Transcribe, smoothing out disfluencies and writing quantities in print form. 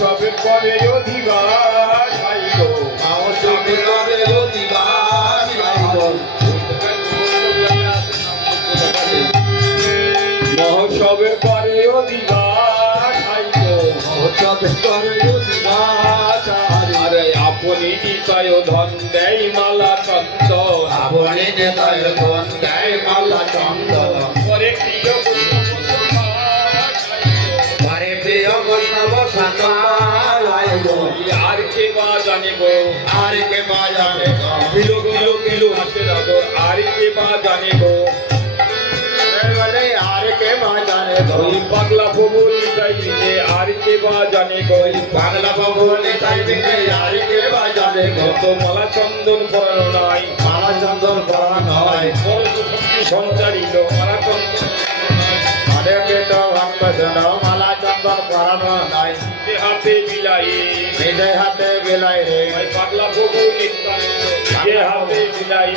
সবে করে অধিবাস আইলো সবে করে অধিবাস আইলো মহোৎসবে করে অধিবাস আইলো সবে করে অধিবাস আরে আপনি নিতায় ধন দেয় মালা চন্দন আপনি নেতায় ধন দেয় মালা চন্দন করে প্রিয় মারে প্রিয় বৈষ্ণব সকাল আইলো আর কে বা জানে গো আর কে বা জানে কিলো কিলো কিলো হাসে রাদর আর কে বা জানে গো বলে আর কে বা জানে ওই পাগলা প্রভু নিতাই দিতে আর কে বা জানে গো পাগলা বাবু নেতাই বিনে আর কে বা জানে কত মালা চন্দন পরানো নাই মালা চন্দন পরানো হয় পরশক্তি সঞ্চারিত মালা চন্দন অনেকে তো ভক্ত জন মালা চন্দন পরানো নাই নিজে হাতে বিলাই নিজে হাতে বেলাই রে পাগলা প্রভু নিতাই নিজে হাতে বিলাই